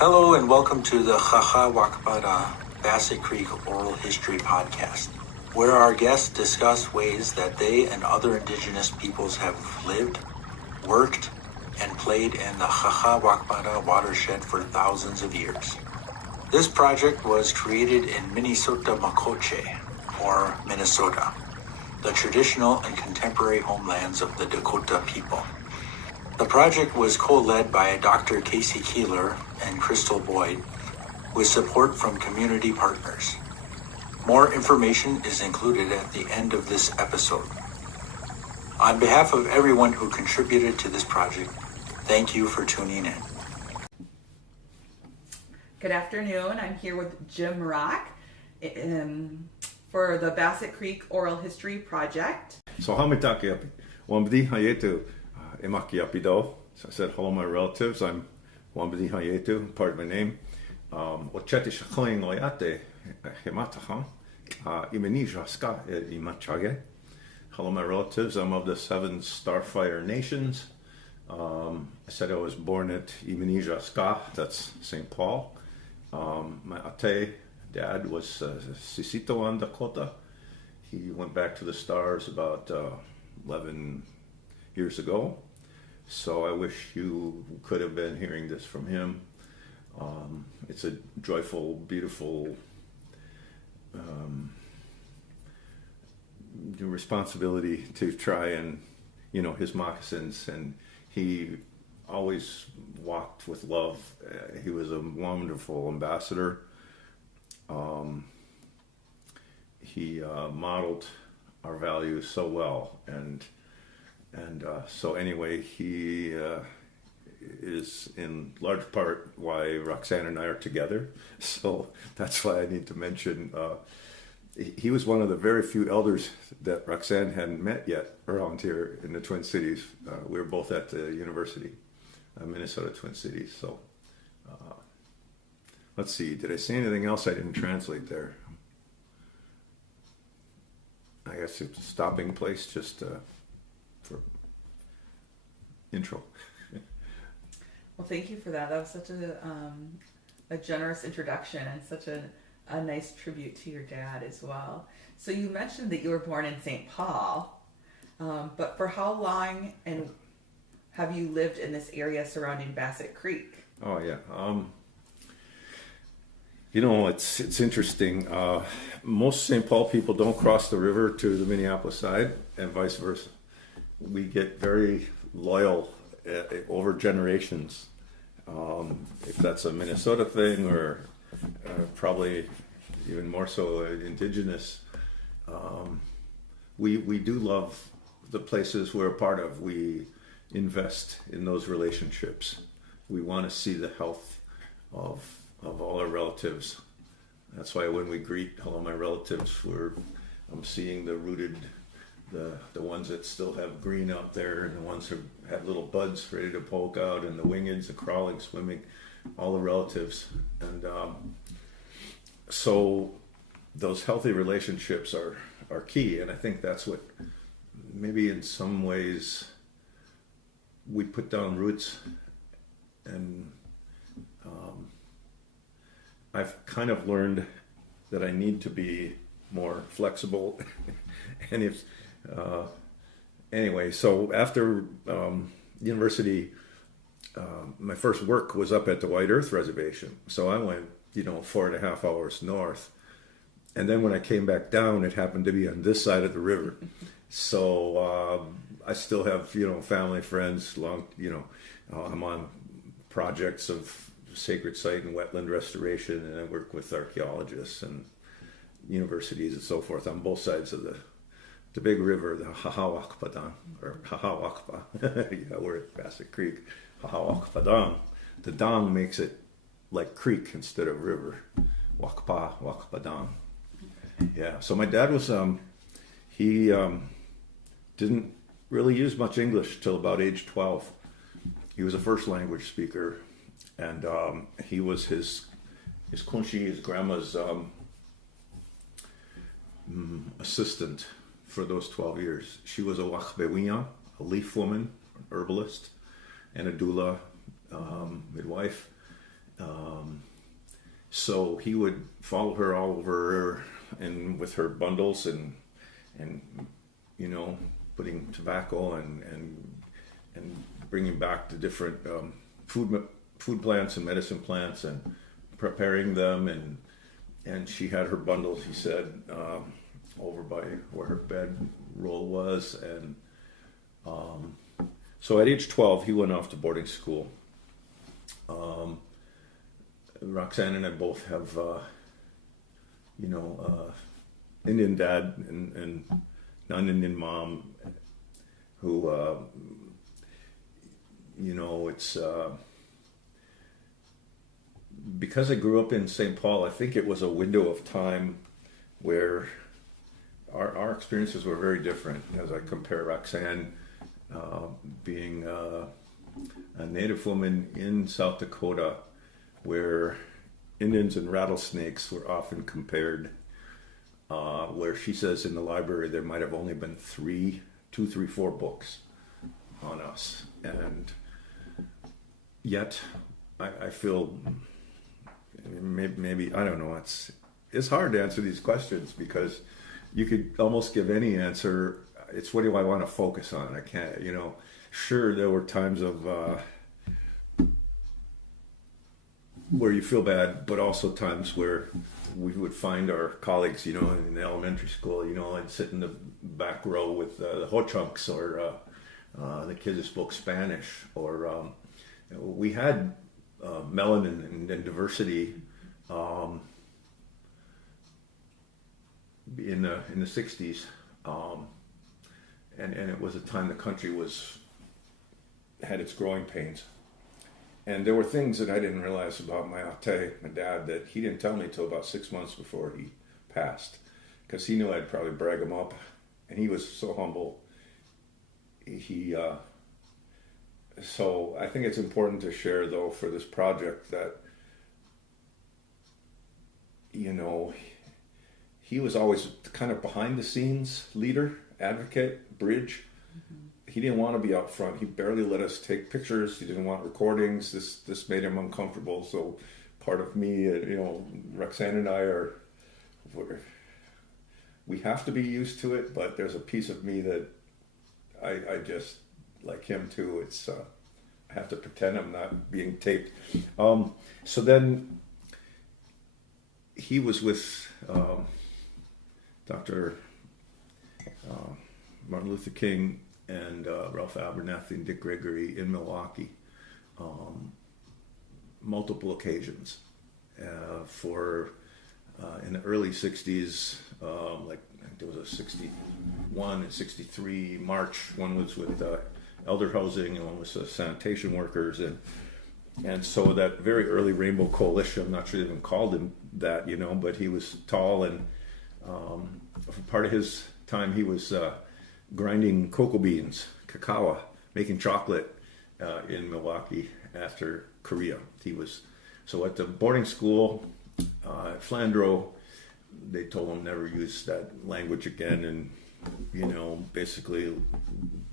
Hello and welcome to the Wakpadan Bassett Creek Oral History Podcast, where our guests discuss ways that they and other Indigenous peoples have lived, worked, and played in the Wakpadan watershed for thousands of years. This project was created in Minnesota Makoce, or Minnesota, the traditional and contemporary homelands of the Dakota people. The project was co-led by Dr. Casey Keeler and Crystal Boyd, with support from community partners. More information is included at the end of this episode. On behalf of everyone who contributed to this project, thank you for tuning in. Good afternoon. I'm here with Jim Rock for the Bassett Creek Oral History Project. So Hamitakiapi, Wambdi Hayetu, Emakiapido. So I said hello my relatives. I'm Wambdi Hayetu, part of my name. Ocheti Shakling Oyate, Hemataha, Imenija Ska Imachage. Hello my relatives. I'm of the 7 Starfire Nations. I said I was born at Imenija Ska, that's St. Paul. My ate, dad, was Sisito on Dakota. He went back to the stars about 11 years ago. So I wish you could have been hearing this from him. It's a joyful, beautiful responsibility to try and, his moccasins, and he always walked with love. He was a wonderful ambassador. He modeled our values so well, and so anyway, he is in large part why Roxanne and I are together. So that's why I need to mention he was one of the very few elders that Roxanne hadn't met yet around here in the Twin Cities. We were both at the University, Minnesota Twin Cities. So let's see, did I say anything else I didn't translate there? I guess it's a stopping place just for intro. Well, thank you for that. That was such a generous introduction and such a nice tribute to your dad as well. So you mentioned that you were born in St. Paul, but for how long and have you lived in this area surrounding Bassett Creek? Oh yeah, it's interesting. Most St. Paul people don't cross the river to the Minneapolis side, and vice versa. We get very loyal over generations. If that's a Minnesota thing, or probably even more so Indigenous, we do love the places we're a part of. We invest in those relationships. We want to see the health of all our relatives. That's why when we greet hello my relatives, I'm seeing the rooted, the ones that still have green out there, and the ones who have little buds ready to poke out, and the wingeds, the crawling, swimming, all the relatives. And so those healthy relationships are key, and I think that's what maybe in some ways we put down roots, and I've kind of learned that I need to be more flexible. And if anyway, so after university, my first work was up at the White Earth Reservation. So I went 4.5 hours north, and then when I came back down, it happened to be on this side of the river. So I still have family, friends. I'm on projects of sacred site and wetland restoration, and I work with archaeologists and universities and so forth on both sides of the big river, the Wakpadan, or Wakpa. Yeah, we're at Bassett Creek, Wakpadan. The dang makes it like creek instead of river. Wakpadan. Yeah. So my dad was he didn't really use much English till about age 12. He was a first language speaker, and he was his kunshi, his grandma's assistant for those 12 years. She was a Wakpadan, a leaf woman, an herbalist, and a doula, midwife. So he would follow her all over and with her bundles and putting tobacco and bringing back the different food plants and medicine plants and preparing them, and she had her bundles, he said, over by where her bed roll was, and so at age 12 he went off to boarding school. Roxanne and I both have Indian dad and non-Indian mom who it's because I grew up in St. Paul, I think it was a window of time where our experiences were very different. As I compare Roxanne being a Native woman in South Dakota, where Indians and rattlesnakes were often compared, where she says in the library there might have only been 4 books on us, and yet I feel maybe I don't know, it's hard to answer these questions because you could almost give any answer. It's what do I want to focus on? I can't, sure, there were times of where you feel bad, but also times where we would find our colleagues, in the elementary school, I'd sit in the back row with the ho-chunks or the kids who spoke Spanish, or we had melanin and diversity in the 60s, and it was a time the country had its growing pains. And there were things that I didn't realize about my ate, my dad, that he didn't tell me till about 6 months before he passed, because he knew I'd probably brag him up, and he was so humble. So I think it's important to share, though, for this project that, he was always kind of behind the scenes leader, advocate, bridge. Mm-hmm. He didn't want to be out front. He barely let us take pictures. He didn't want recordings. This made him uncomfortable. So part of me, Roxanne and I we have to be used to it, but there's a piece of me that I just, like him too, it's I have to pretend I'm not being taped. So then he was with Dr. Martin Luther King and Ralph Abernathy and Dick Gregory in Milwaukee, multiple occasions for in the early 60s, like I think there was a 61 and 63 march. One was with elder housing and one was sanitation workers, and so that very early Rainbow Coalition, I'm not sure they even called him that, but he was tall, and for part of his time he was grinding cocoa beans, cacao, making chocolate in Milwaukee after Korea. So at the boarding school at Flandreau, they told him never use that language again, and basically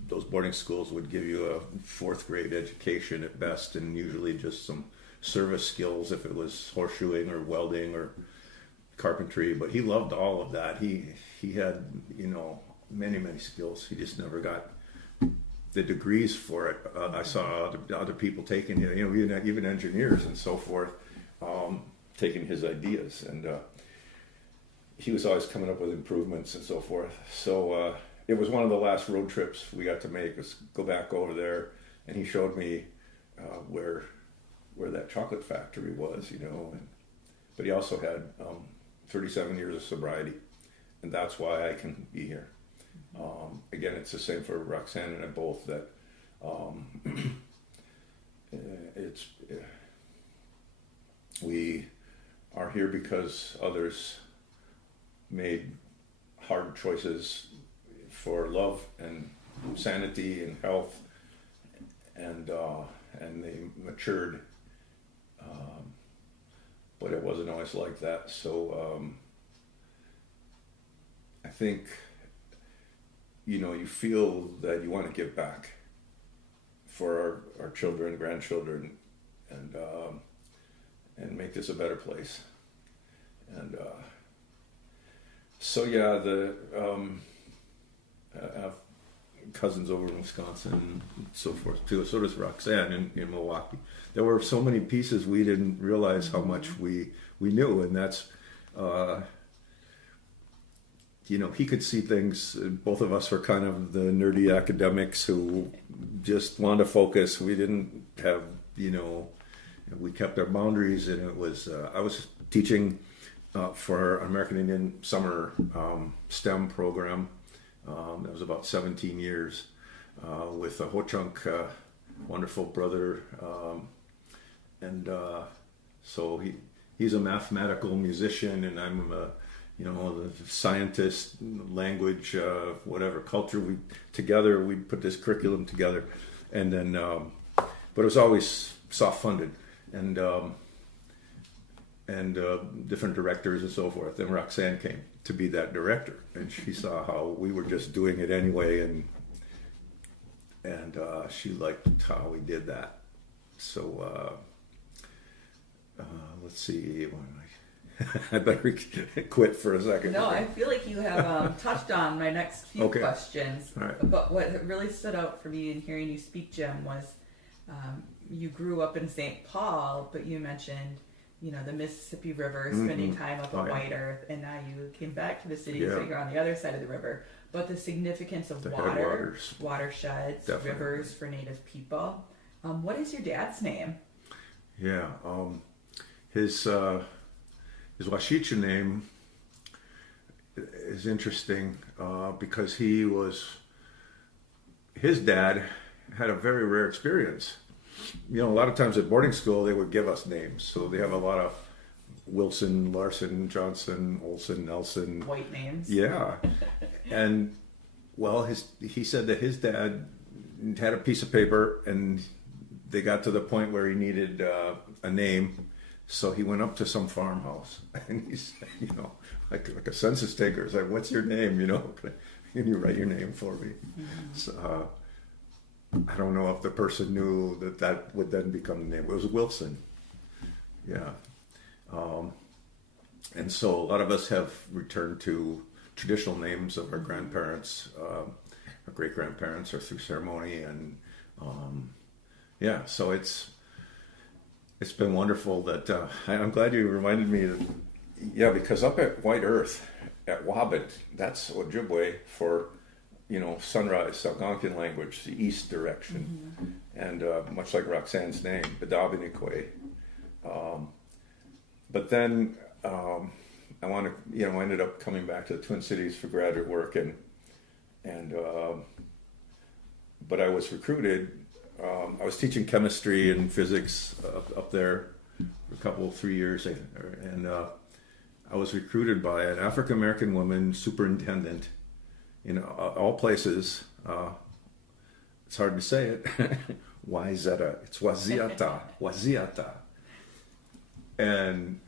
those boarding schools would give you a 4th grade education at best, and usually just some service skills if it was horseshoeing or welding or carpentry. But he loved all of that. He had many skills. He just never got the degrees for it. I saw other people taking it, even engineers and so forth, taking his ideas, and he was always coming up with improvements and so forth. So it was one of the last road trips we got to make, was go back over there, and he showed me where that chocolate factory was, but he also had 37 years of sobriety, and that's why I can be here. Again, it's the same for Roxanne and I both, that we are here because others made hard choices for love and sanity and health, and they matured, but it wasn't always like that. So I think you feel that you want to give back for our children, grandchildren, and make this a better place. And so yeah, I have cousins over in Wisconsin and so forth too. So does Roxanne in Milwaukee. There were so many pieces we didn't realize how much we knew, and that's he could see things. Both of us were kind of the nerdy academics who just wanted to focus. We didn't have we kept our boundaries, and it was I was teaching for American Indian summer STEM program. That was about 17 years with a Ho-Chunk, wonderful brother, and so he's a mathematical musician, and I'm a the scientist, language, whatever culture. We put this curriculum together, and then but it was always soft funded, and different directors and so forth. Then Roxanne came to be that director, and she saw how we were just doing it anyway, and she liked how we did that. So let's see. I better quit for a second. No, I feel like you have touched on my next few questions. All right. But what really stood out for me in hearing you speak, Jim, was you grew up in St. Paul, but you mentioned the Mississippi River, spending time up at White Earth, and now you came back to the city, so you're on the other side of the river. But the significance of watersheds, Definitely. Rivers for Native people. What is your dad's name? Yeah, his Washicha name is interesting because his dad had a very rare experience. A lot of times at boarding school they would give us names, so they have a lot of Wilson, Larson, Johnson, Olson, Nelson. White names. Yeah, and he said that his dad had a piece of paper, and they got to the point where he needed a name. So he went up to some farmhouse, and he said, like a census taker, it's like, "What's your name? Can you write your name for me?" Mm-hmm. So, I don't know if the person knew that would then become the name. It was Wilson. Yeah. And so a lot of us have returned to traditional names of our grandparents, our great-grandparents, or through ceremony, and so it's been wonderful that I'm glad you reminded me that, because up at White Earth, at Wabit, that's Ojibwe for, sunrise, Algonquin language, the east direction. Mm-hmm. And much like Roxanne's name, Badabinikwe. But then I ended up coming back to the Twin Cities for graduate work, but I was recruited. I was teaching chemistry and physics up there for 3 years, and I was recruited by an African American woman superintendent. All places. It's hard to say it. Wayzata. It's Wayzata. And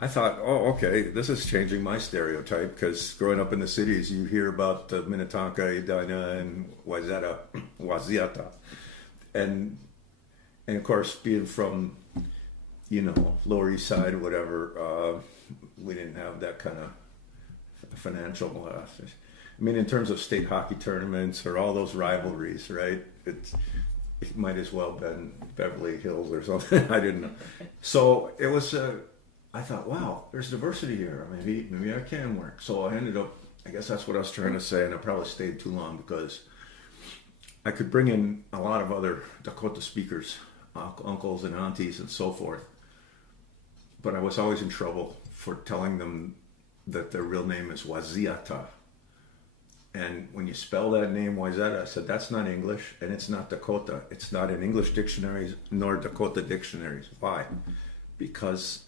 I thought, okay, this is changing my stereotype, because growing up in the cities, you hear about Minnetonka, Edina, and Wayzata. And of course, being from, Lower East Side or whatever, we didn't have that kind of financial, in terms of state hockey tournaments or all those rivalries, right? It might as well have been Beverly Hills or something. I didn't know. So it was, I thought, wow, there's diversity here. Maybe I can work. So I ended up, I guess that's what I was trying to say, and I probably stayed too long because I could bring in a lot of other Dakota speakers, uncles and aunties and so forth. But I was always in trouble for telling them that their real name is Wayzata. And when you spell that name Wayzata, I said, that's not English, and it's not Dakota. It's not in English dictionaries nor Dakota dictionaries. Why? Because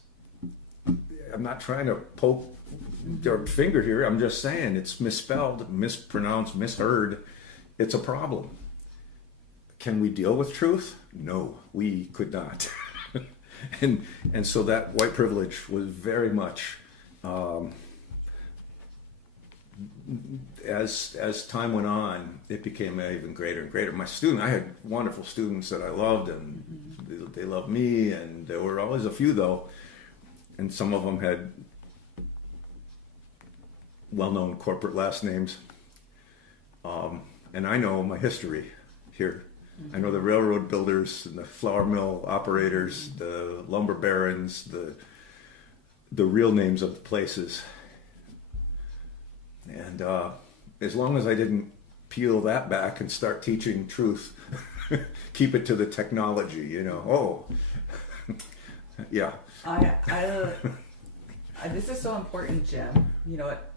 I'm not trying to poke their finger here. I'm just saying it's misspelled, mispronounced, misheard. It's a problem. Can we deal with truth? No, we could not. and so that white privilege was very much, as time went on, it became even greater and greater. I had wonderful students that I loved, and they loved me, and there were always a few though, and some of them had well-known corporate last names. And I know my history here. I know the railroad builders and the flour mill operators, the lumber barons, the real names of the places. And as long as I didn't peel that back and start teaching truth, keep it to the technology, you know. Oh, yeah. This is so important, Jim. You know what?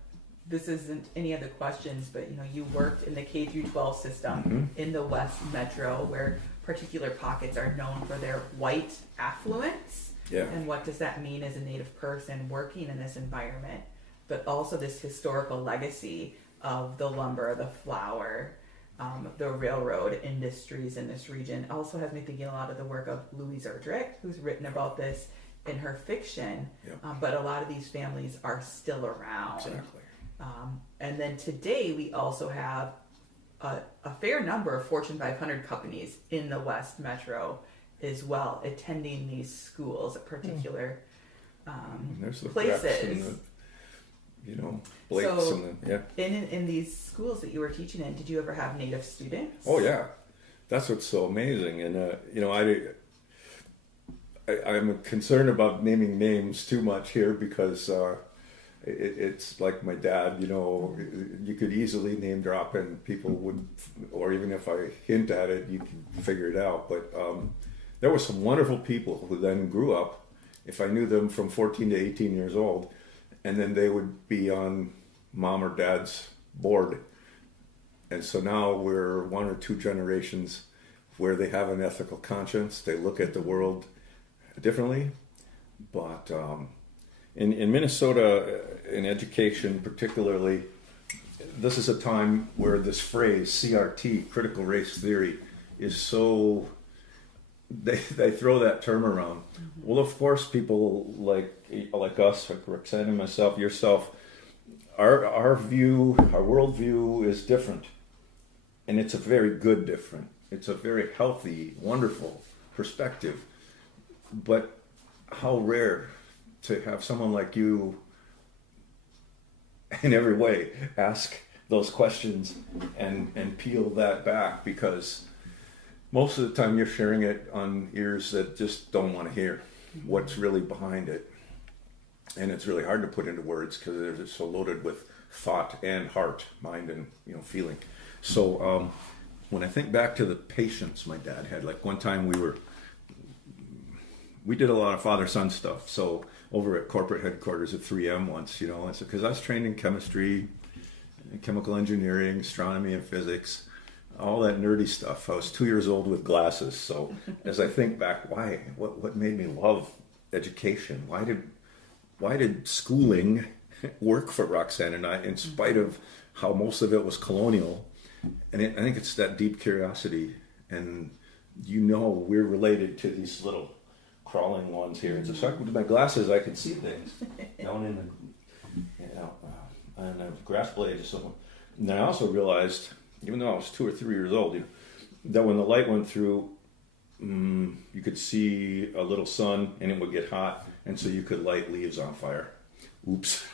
This isn't any of the questions, but you know, you worked in the K through 12 system in the West Metro, where particular pockets are known for their white affluence. Yeah. And what does that mean as a Native person working in this environment? But also this historical legacy of the lumber, the flour, the railroad industries in this region also has me thinking a lot of the work of Louise Erdrich, who's written about this in her fiction. Yep. But a lot of these families are still around. Exactly. And then today we also have a fair number of Fortune 500 companies in the West Metro as well, attending these schools at particular There's the places. and the, you know, Blakes So, and the, yeah. In these schools that you were teaching in, did you ever have Native students? Oh yeah, that's what's so amazing. And you know, I'm concerned about naming names too much here because it's like my dad. You know, you could easily name drop and people would, or even if I hint at it, you can figure it out. But there were some wonderful people who then grew up. If I knew them from 14 to 18 years old, and then they would be on mom or dad's board. And so now we're one or two generations where they have an ethical conscience. They look at the world differently. But in Minnesota, in education particularly, this is a time where this phrase, CRT, critical race theory, is so... They throw that term around. Well, of course, people like us, like Roxanne and myself, yourself, our view, our worldview is different, and it's a very good different. It's a very healthy, wonderful perspective. But how rare to have someone like you, in every way, ask those questions and peel that back, because most of the time you're sharing it on ears that just don't want to hear what's really behind it. And it's really hard to put into words because they're so loaded with thought and heart, mind and, you know, feeling. So when I think back to the patience my dad had, like one time we did a lot of father-son stuff. So over at corporate headquarters at 3M once, you know, it's because I was trained in chemistry, chemical engineering, astronomy and physics, all that nerdy stuff. I was 2 years old with glasses. So as I think back, what made me love education? Why did schooling work for Roxanne and I, in spite of how most of it was colonial? And I think it's that deep curiosity. And you know, we're related to these little crawling ones here. It's so with my glasses, I could see things down in the, you know, on the grass blades or something. And then I also realized, even though I was 2 or 3 years old, you know, that when the light went through, you could see a little sun and it would get hot, and so you could light leaves on fire. Oops.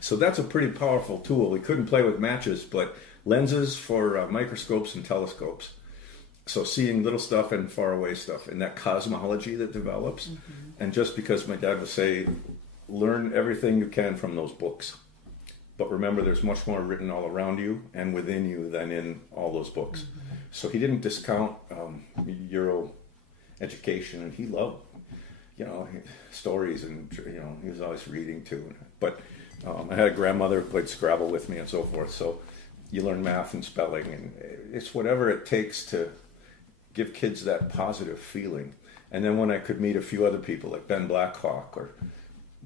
So that's a pretty powerful tool. We couldn't play with matches, but lenses for microscopes and telescopes. So seeing little stuff and faraway stuff, and that cosmology that develops. And just because my dad would say, learn everything you can from those books. But remember, there's much more written all around you and within you than in all those books. So he didn't discount Euro education, and he loved, you know, stories, and, you know, he was always reading too. But I had a grandmother who played Scrabble with me and so forth. So you learn math and spelling, and it's whatever it takes to give kids that positive feeling. And then when I could meet a few other people like Ben Blackhawk, or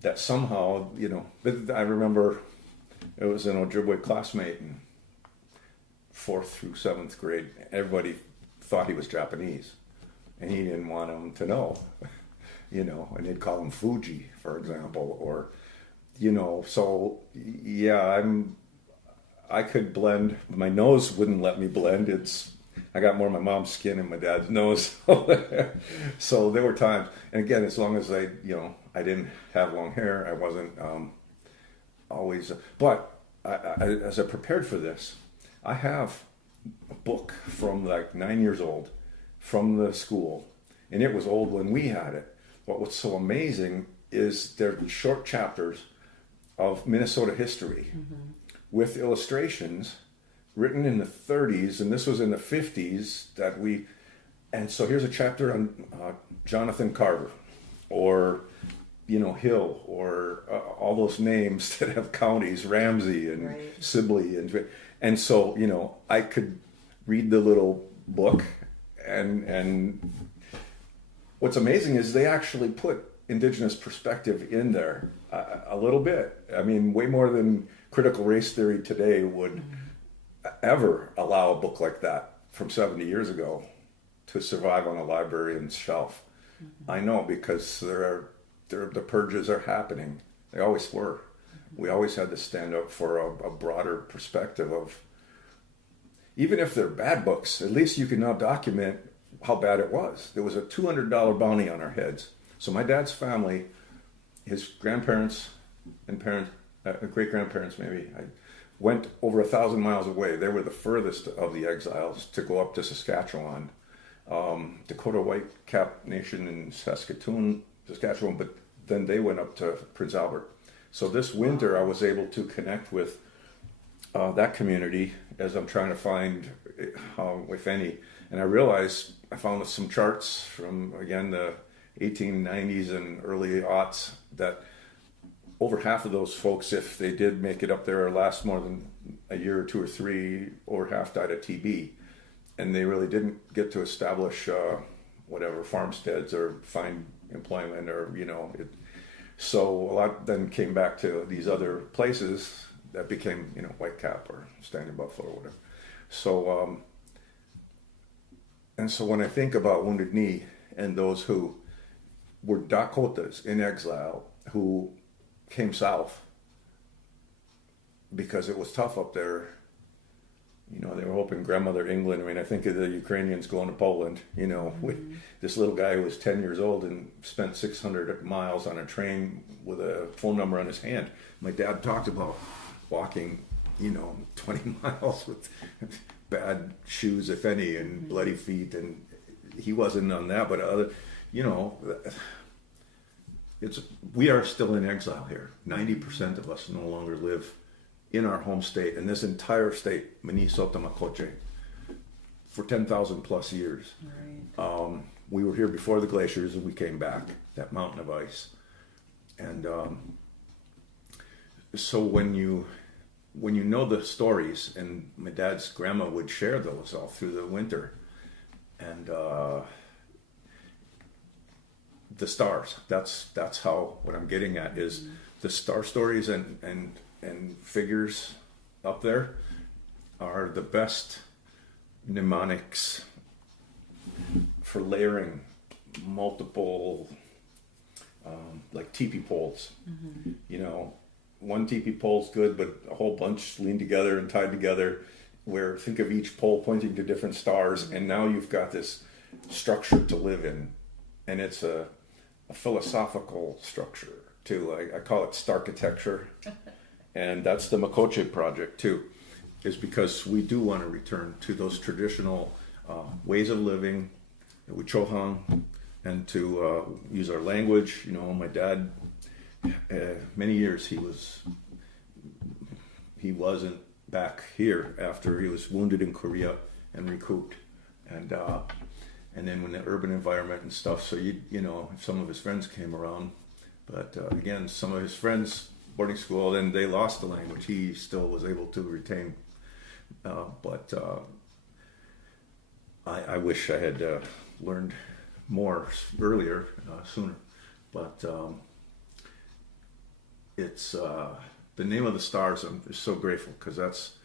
that somehow, you know, I remember it was an Ojibwe classmate in 4th through 7th grade. Everybody thought he was Japanese, and he didn't want them to know, you know, and they'd call him Fuji, for example, or, you know, so yeah, I could blend. My nose wouldn't let me blend. I got more of my mom's skin in my dad's nose. So there were times, and again, as long as I didn't have long hair, I wasn't always. But as I prepared for this, I have a book from like 9 years old from the school, and it was old when we had it. But what's so amazing is they're short chapters of Minnesota history with illustrations written in the 30s, and this was in the 50s and so here's a chapter on Jonathan Carver, or Hill, or all those names that have counties, Ramsey and Sibley, and so I could read the little book, and what's amazing is they actually put Indigenous perspective in there a little bit. I mean, way more than critical race theory today would ever allow a book like that from 70 years ago to survive on a librarian's shelf. I know, because the purges are happening. They always were. We always had to stand up for a broader perspective of, even if they're bad books, at least you can now document how bad it was. There was a $200 bounty on our heads. So my dad's family, his grandparents and parents, great-grandparents maybe, went over 1,000 miles away. They were the furthest of the exiles to go up to Saskatchewan. Dakota Whitecap Nation in Saskatoon, but then they went up to Prince Albert. So this winter I was able to connect with that community as I'm trying to find how, if any, and I realized I found some charts from, again, the 1890s and early aughts, that over half of those folks, if they did make it up there or last more than a year or two or three, over half died of TB. And they really didn't get to establish farmsteads or find employment, or so a lot then came back to these other places that became Whitecap or Standing Buffalo or whatever. So and so when I think about Wounded Knee and those who were Dakotas in exile who came south because it was tough up there. They were hoping grandmother England. I mean, I think of the Ukrainians going to Poland, with this little guy who was 10 years old and spent 600 miles on a train with a phone number on his hand. My dad talked about walking, 20 miles with bad shoes, if any, and bloody feet. And he wasn't on that, but we are still in exile here. 90% of us no longer live in our home state, and this entire state, Minnesota, Makoce, for 10,000 plus years. Right. We were here before the glaciers, and we came back, that mountain of ice. And so when you know the stories, and my dad's grandma would share those all through the winter, and the stars, that's how, what I'm getting at is the star stories and figures up there are the best mnemonics for layering multiple like teepee poles. One teepee pole's good, but a whole bunch leaned together and tied together, where think of each pole pointing to different stars, and now you've got this structure to live in, and it's a philosophical structure too. I call it starchitecture. And that's the Makoce project too, is because we do want to return to those traditional ways of living, Wichohang, and to use our language. My dad, many years he wasn't back here after he was wounded in Korea and recouped, and then when the urban environment and stuff. So some of his friends came around, but again, some of his friends. Boarding school, then they lost the language. He still was able to retain, but I wish I had learned more earlier, sooner. But it's the name of the stars. I'm just so grateful, because that's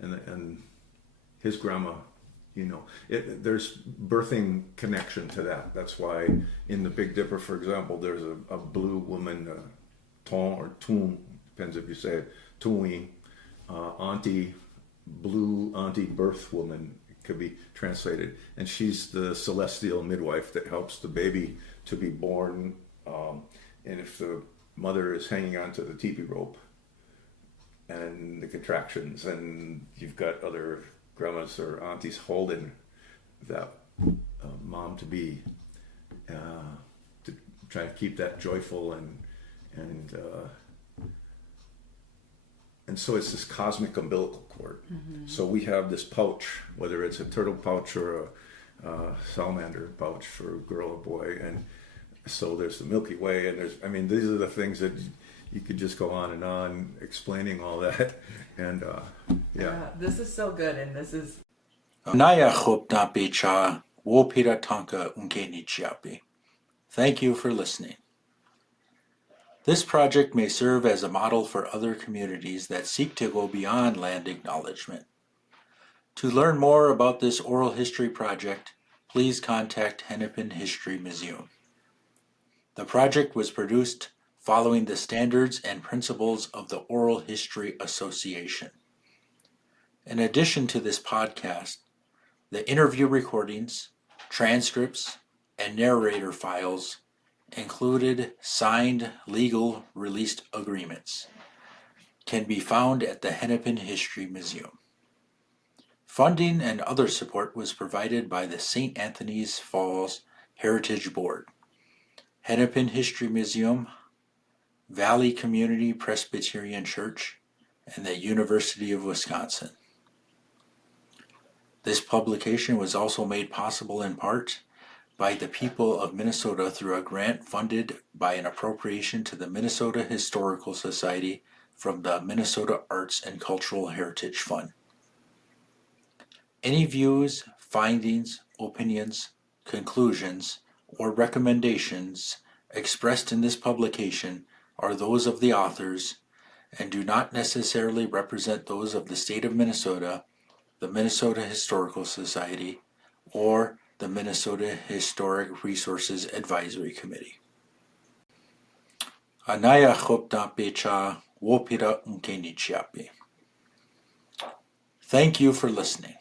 and his grandma. There's birthing connection to that. That's why in the Big Dipper, for example, there's a blue woman. Ton or Toon, depends if you say it, Toonie, Auntie blue auntie birth woman, could be translated, and she's the celestial midwife that helps the baby to be born. And if the mother is hanging onto the teepee rope and the contractions, and you've got other grandmas or aunties holding that mom to be, to try to keep that joyful, and so it's this cosmic umbilical cord. Mm-hmm. So we have this pouch, whether it's a turtle pouch or a salamander pouch for a girl or boy, and so there's the Milky Way, and these are the things that you could just go on and on explaining all that, and this is so good, and this is. Thank you for listening. This project may serve as a model for other communities that seek to go beyond land acknowledgement. To learn more about this oral history project, please contact Hennepin History Museum. The project was produced following the standards and principles of the Oral History Association. In addition to this podcast, the interview recordings, transcripts, and narrator files included signed legal released agreements can be found at the Hennepin History Museum. Funding and other support was provided by the St. Anthony's Falls Heritage Board, Hennepin History Museum, Valley Community Presbyterian Church, and the University of Wisconsin. This publication was also made possible in part by the people of Minnesota through a grant funded by an appropriation to the Minnesota Historical Society from the Minnesota Arts and Cultural Heritage Fund. Any views, findings, opinions, conclusions, or recommendations expressed in this publication are those of the authors and do not necessarily represent those of the state of Minnesota, the Minnesota Historical Society, or the Minnesota Historic Resources Advisory Committee. Thank you for listening.